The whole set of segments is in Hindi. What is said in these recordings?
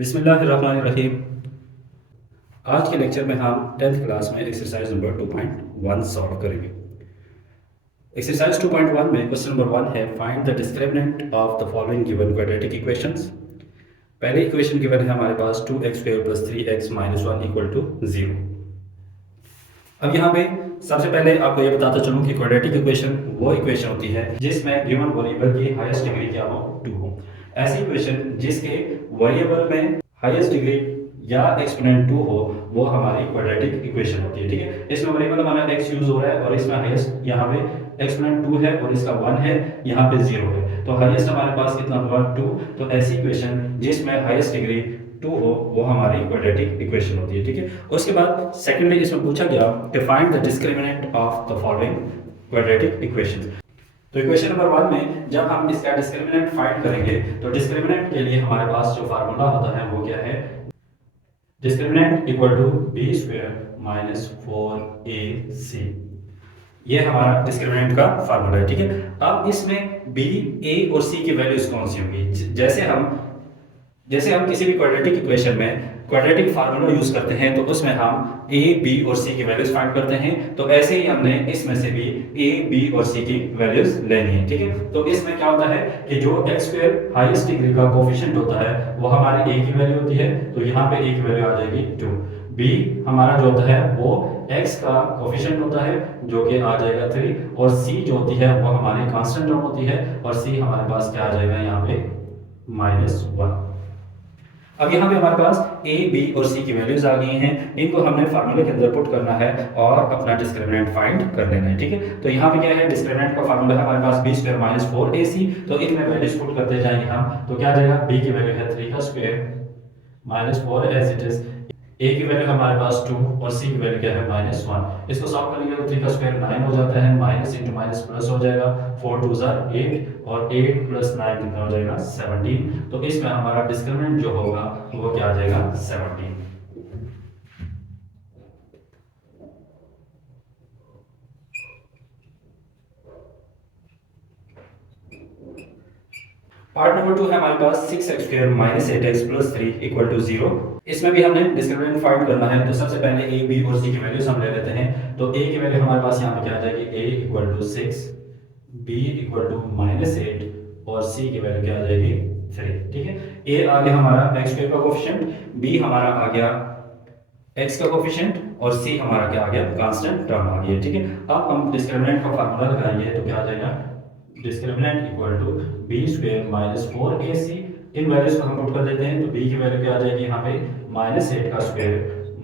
बिस्मिल्लाहिर्रहमानिर्रहीम। आज के लेक्चर में हम 10th क्लास में एक्सरसाइज नंबर 2.1 सॉल्व करेंगे। एक्सरसाइज 2.1 में क्वेश्चन नंबर 1 है find the discriminant of the following given quadratic equations. पहले इक्वेशन गिवन है हमारे पास 2x² + 3x - 1 = 0। अब यहाँ पे सबसे पहले आपको ये बताता चलूँ कि क्वाड्रेटिक इक्वेशन वो इक्वेशन होती है जिसमें गिवन वेरिएबल की हाईएस्ट डिग्री क्या हो, 2 हो। ऐसी इक्वेशन जिसके वेरिएबल में हाईएस्ट डिग्री या एक्सपोनेंट 2 हो वो हमारी क्वाड्रेटिक इक्वेशन होती है। ठीक है, इसमें वेरिएबल हमारा x यूज हो रहा है और इसमें हाईएस्ट यहाँ पे एक्सपोनेंट 2 है और इसका 1 है, यहाँ पे 0 है, तो हाईएस्ट हमारे पास कितना हुआ, 2। तो ऐसी इक्वेशन जिसमें हाईएस्ट डिग्री 2 हो वो हमारी क्वाड्रेटिक इक्वेशन होती है। ठीक है, उसके बाद सेकेंडली इसमें पूछा गया कि find the discriminant of the following quadratic equation. तो इक्वेशन नंबर 1 में जब हम इसका डिस्क्रिमिनेंट फाइंड करेंगे तो डिस्क्रिमिनेंट के लिए हमारे पास जो फार्मूला होता है वो क्या है, discriminant equal to b square minus 4ac। ये हमारा डिस्क्रिमिनेंट का फार्मूला है। ठीक है, अब इसमें बी, ए और सी की वैल्यूज कौन सी होंगी। जैसे हम किसी भी क्वाड्रेटिक इक्वेशन में क्वाड्रेटिक फार्मूला यूज करते हैं तो उसमें हम ए, बी और सी की वैल्यूज फाइंड करते हैं, तो ऐसे ही हमने इसमें से भी ए, बी और सी की वैल्यूज लेनी है। ठीक है, तो इसमें क्या होता है कि जो x² हाईएस्ट डिग्री का कोफिशिएंट होता है वो हमारे a की वैल्यू होती है, तो यहाँ पे a की वैल्यू आ जाएगी 2। b हमारा जो होता है वो x का कोफिशिएंट होता है जो कि आ जाएगा 3, और c जो होती है वो हमारी कांस्टेंट टर्म होती है, और c हमारे पास क्या आ जाएगा यहाँ पे -1। अब यहाँ पे हमारे पास a, b और c की वैल्यूज आ गई हैं, इनको हमने फार्मूले के अंदर पुट करना है और अपना डिस्क्रिमिनेंट फाइंड कर लेना है। ठीक है, तो यहाँ पे क्या है, डिस्क्रिमिनेंट का फार्मूला है हमारे पास b² - 4ac, तो इनमें वैल्यूज पुट करते जाएंगे हम, तो क्या आ जाएगा, b की वैल्यू है 3 का square minus 4 as it is, a की वैल्यू हमारे पास 2 और c की वैल्यू क्या है -1। इसको सॉल्व करेंगे तो 3 का स्क्वायर 9 हो जाता है, माइनस इंटू माइनस प्लस हो जाएगा, 4 2 8 और 8 + 9 कितना हो जाएगा 17। तो इसमें हमारा डिस्क्रिमिनेंट जो होगा वो क्या आ जाएगा 17। पार्ट नंबर 2 है हमारे पास 6x² - 8x + 3 = 0। इसमें भी हमने डिस्क्रिमिनेंट फाइंड करना है, तो सबसे पहले a, b और c की वैल्यूज हम ले लेते हैं। तो a की वैल्यू हमारे पास यहाँ पे क्या आ जाएगी, a = 6, b = -8 और c की वैल्यू क्या आ जाएगी 3। ठीक है, a आ गया हमारा x² का कोफिशिएंट, b हमारा आ गया x का कोफिशिएंट और c हमारा क्या आ गया, कांस्टेंट टर्म आ गई है। ठीक है, अब हम डिस्क्रिमिनेंट का फार्मूला लगाएंगे तो क्या आ जाएगा, discriminant equal to b² - 4ac। इन वैल्यूज को हम पुट कर देते हैं, तो b की वैल्यू क्या आ जाएगी यहाँ पे -8 का स्क्वायर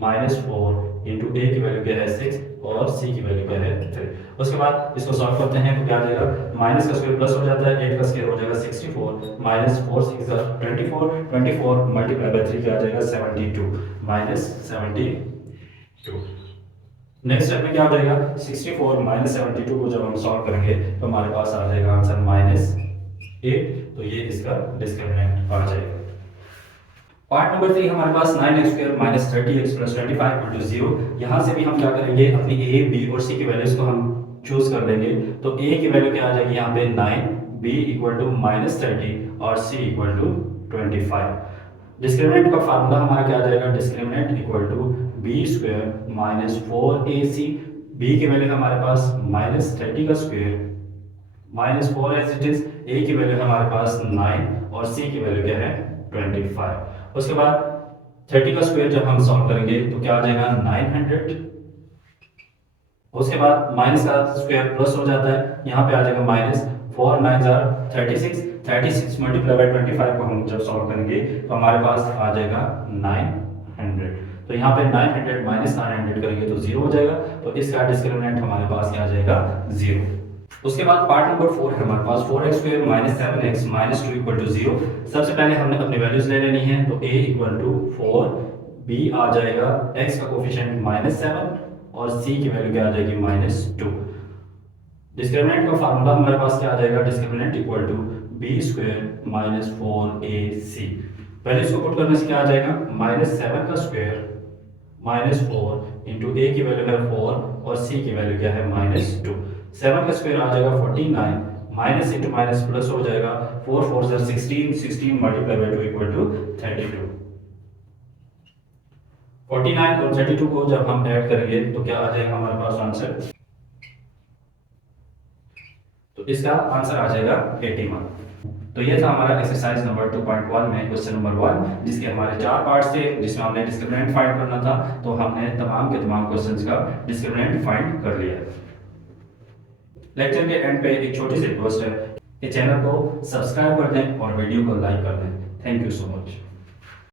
-4 इंटू a की वैल्यू क्या है 6 और c की वैल्यू क्या है 3। उसके बाद इसको सॉल्व करते हैं तो क्या आ जाएगा, माइनस का स्क्वायर प्लस हो जाता है, 8 का स्क्वायर हो जाएगा 64 माइनस 4 6 24 24 मल्टीप्लाई बाय 3 क्या आ जाएगा 72 -72। नेक्स्ट स्टेप में क्या हो जाएगा, 64 - 72 को जब हम सॉल्व करेंगे तो हमारे पास आ जाएगा आंसर -8, तो ये इसका डिस्क्रिमिनेंट आ जाएगा। पार्ट नंबर 3 हमारे पास 9x² - 30x + 25 = 0। यहाँ से भी हम क्या करेंगे, अपनी a, b और c की वैल्यूज को हम चूज कर लेंगे। तो a की वैल्यू क्या आ जाएगी यहाँ पे 9, b = -30 और c = 25। डिस्क्रिमिनेंट का फार्मूला हमारा क्या आ जाएगा, discriminant equal to b² - 4ac। b की वैल्यू हमारे पास -30 का square -4 as it is, a की वैल्यू हमारे पास 9 और c की वैल्यू क्या है 25। उसके बाद 30 का स्क्वायर जब हम सॉल्व करेंगे तो क्या आ जाएगा 900। उसके बाद माइनस का स्क्वायर प्लस हो जाता है, यहाँ पे आ जाएगा -4 9 36 36 मल्टीप्लाई बाय 25 को हम जब सॉल्व करेंगे तो हमारे पास आ जाएगा 900। तो यहाँ पे 900 - 900 करेंगे तो 0 हो जाएगा, तो इसका डिस्क्रिमिनेंट हमारे पास क्या आ जाएगा 0। उसके बाद पार्ट नंबर 4 है हमारे पास 4x² - 7x - 2 = 0। सबसे पहले हमने अपनी वैल्यूज ले लेनी है, तो a = 4, b आ जाएगा x का कोफिशिएंट -7 और c की वैल्यू क्या आ जाएगी -2। डिस्क्रिमिनेंट का फार्मूला हमारे पास क्या आ जाएगा, discriminant equal to b² - 4ac। पहले इसको पुट करने से क्या आ जाएगा, -7 का स्क्वायर -4 इंटू a की वैल्यू है 4 और c की वैल्यू क्या है -2। 7 का स्क्वायर आ जाएगा 49, माइनस इंटू माइनस प्लस हो जाएगा, 4 4 16 16 मल्टीप्लाई बाय 2 = 32। 49 और 32 को जब हम ऐड करेंगे तो क्या आ जाएगा हमारे पास आंसर? तो इसका आंसर आ जाएगा 81। तो ये था हमारा एक्सरसाइज नंबर 2.1 में क्वेश्चन नंबर 1, जिसके हमारे 4 पार्ट्स थे, जिसमें हमने डिस्क्रिमिनेंट फाइंड करना था। तो हमने तमाम के तमाम क्वेश्चंस का डिस्क्रिमिनेंट फाइंड कर लिया। लेक्चर के एंड पे एक छोटी सी रिक्वेस्ट है कि चैनल को सब्सक्राइब कर दें और वीडियो को लाइक कर दें। Thank you so much.